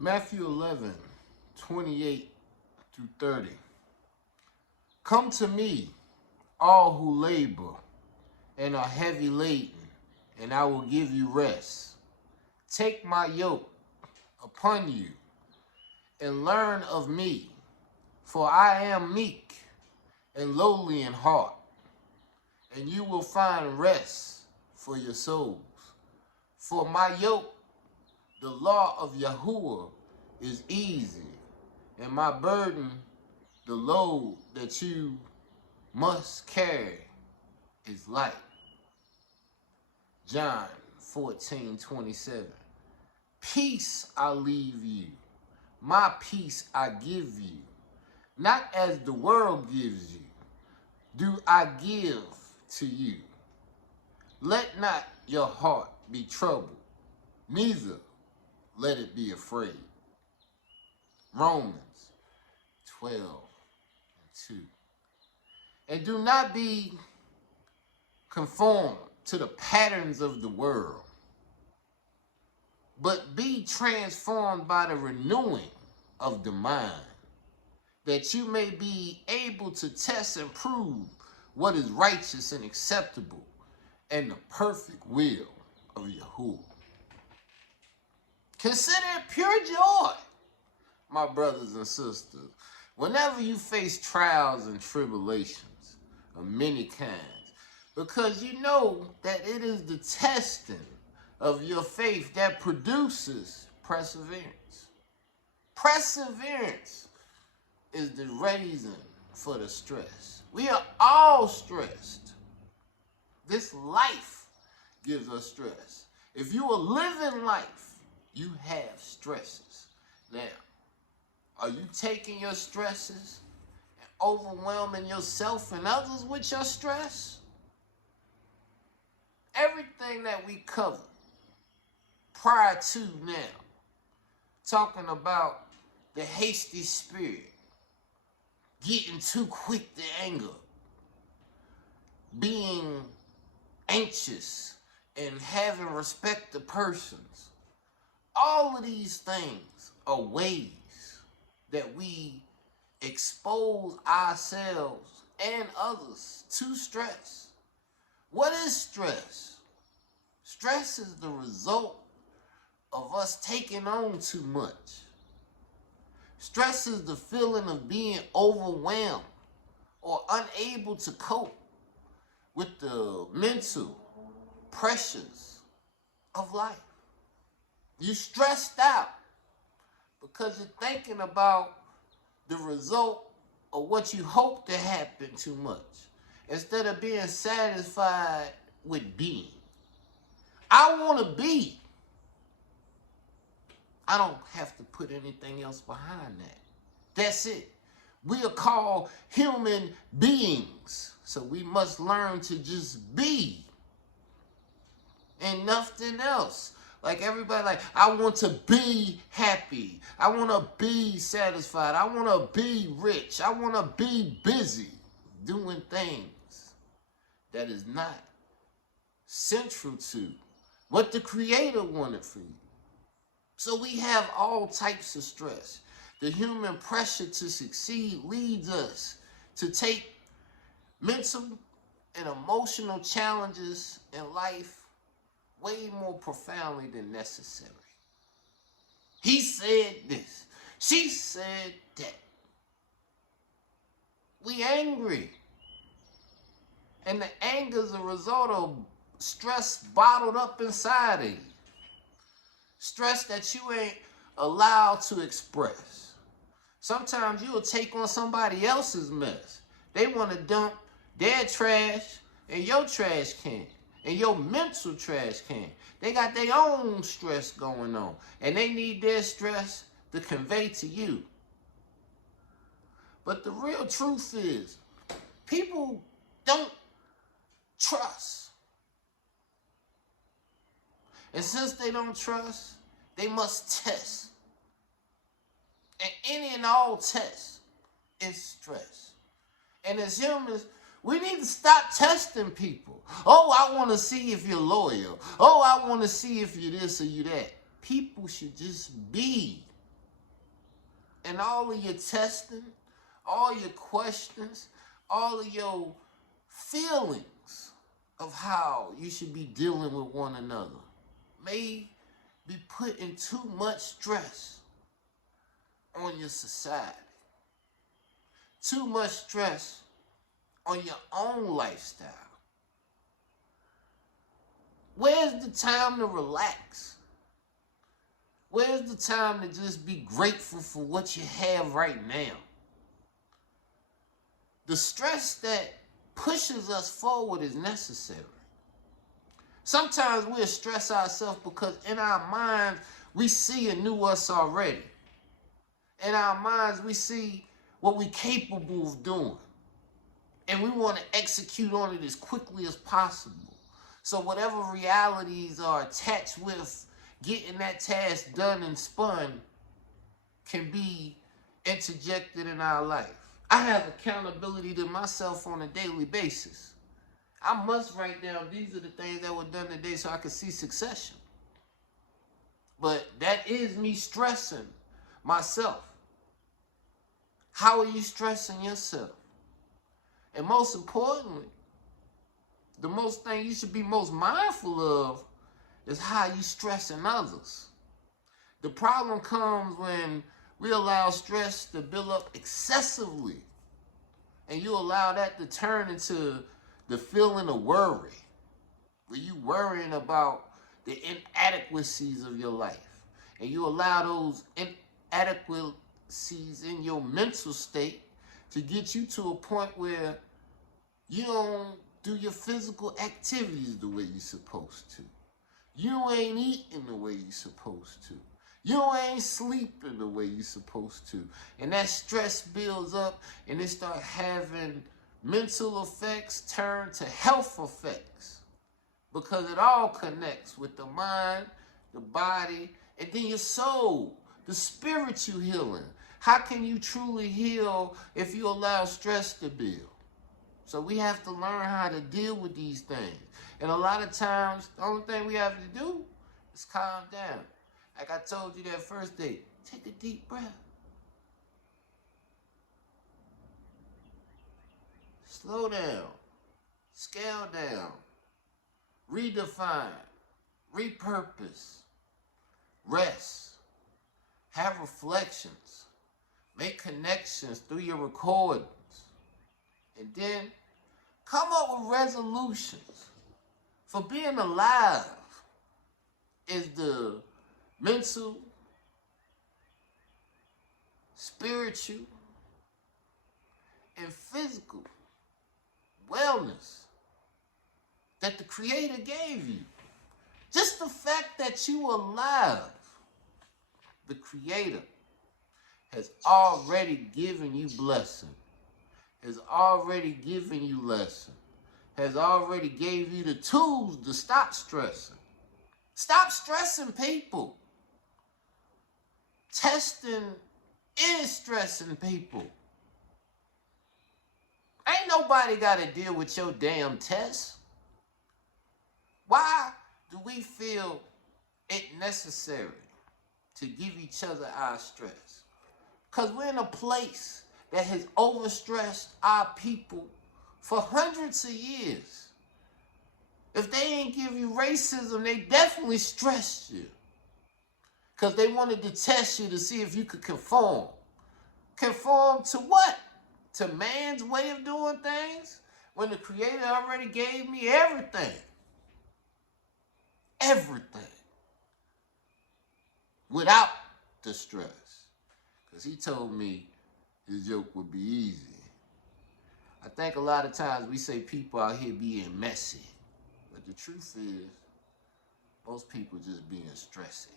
Matthew 11:28-30. Come to me, all who labor and are heavy laden, and I will give you rest. Take my yoke upon you and learn of me, for I am meek and lowly in heart, and you will find rest for your souls. For my yoke, the law of Yahuwah, is easy, and my burden, the load that you must carry, is light. John 14:27. Peace I leave you, my peace I give you. Not as the world gives you, do I give to you. Let not your heart be troubled, neither let it be afraid. Romans 12:2. And do not be conformed to the patterns of the world, but be transformed by the renewing of the mind, that you may be able to test and prove what is righteous and acceptable and the perfect will of Yahuwah. Consider it pure joy, my brothers and sisters, whenever you face trials and tribulations of many kinds, because you know that it is the testing of your faith that produces perseverance. Perseverance is the reason for the stress. We are all stressed. This life gives us stress. If you are living life, you have stresses. Now, are you taking your stresses and overwhelming yourself and others with your stress? Everything that we covered prior to now, talking about the hasty spirit, getting too quick to anger, being anxious, and having respect to persons. All of these things are ways that we expose ourselves and others to stress. What is stress? Stress is the result of us taking on too much. Stress is the feeling of being overwhelmed or unable to cope with the mental pressures of life. You're stressed out because you're thinking about the result of what you hope to happen too much, instead of being satisfied with being. I want to be. I don't have to put anything else behind that. That's it. We are called human beings, so we must learn to just be and nothing else. Like everybody, like, I want to be happy. I want to be satisfied. I want to be rich. I want to be busy doing things that is not central to what the Creator wanted for you. So we have all types of stress. The human pressure to succeed leads us to take mental and emotional challenges in life way more profoundly than necessary. He said this. She said that. We angry. And the anger is a result of stress bottled up inside of you. Stress that you ain't allowed to express. Sometimes you will take on somebody else's mess. They want to dump their trash in your trash can, in your mental trash can. They got their own stress going on, and they need their stress to convey to you. But the real truth is, people don't trust. And since they don't trust, they must test. And any and all tests is stress. And as humans, we need to stop testing people. Oh, I want to see if you're loyal. Oh, I want to see if you're this or you that. People should just be. and all of your testing, all your questions, all of your feelings of how you should be dealing with one another may be putting too much stress on your society, too much stress on your own lifestyle. Where's the time to relax? Where's the time to just be grateful for what you have right now? The stress that pushes us forward is necessary. Sometimes we'll stress ourselves because in our minds, we see a new us already. In our minds, we see what we're capable of doing. And we want to execute on it as quickly as possible. So whatever realities are attached with getting that task done and spun can be interjected in our life. I have accountability to myself on a daily basis. I must write down these are the things that were done today so I can see succession. But that is me stressing myself. How are you stressing yourself? And most importantly, the most thing you should be most mindful of is how you stressing others. The problem comes when we allow stress to build up excessively, and you allow that to turn into the feeling of worry, where you worrying about the inadequacies of your life, and you allow those inadequacies in your mental state to get you to a point where you don't do your physical activities the way you're supposed to. You ain't eating the way you're supposed to. You ain't sleeping the way you're supposed to. And that stress builds up and it starts having mental effects turn to health effects. Because it all connects with the mind, the body, and then your soul, the spiritual healing. How can you truly heal if you allow stress to build? So we have to learn how to deal with these things. And a lot of times, the only thing we have to do is calm down. Like I told you that first day, take a deep breath. Slow down. Scale down. Redefine. Repurpose. Rest. Have reflections. Make connections through your recordings. And then come up with resolutions. For being alive is the mental, spiritual, and physical wellness that the Creator gave you. Just the fact that you are alive, the Creator has already given you blessing, has already given you lesson, has already gave you the tools to stop stressing. Stop stressing people. Testing is stressing people. Ain't nobody got to deal with your damn test. Why do we feel it necessary to give each other our stress? Because we're in a place that has overstressed our people for hundreds of years. If they ain't give you racism, they definitely stressed you. Because they wanted to test you to see if you could conform. Conform to what? To man's way of doing things? When the Creator already gave me everything. Everything. Without the stress. Because He told me His yoke would be easy. I think a lot of times we say people out here being messy. But the truth is, most people just being stressy.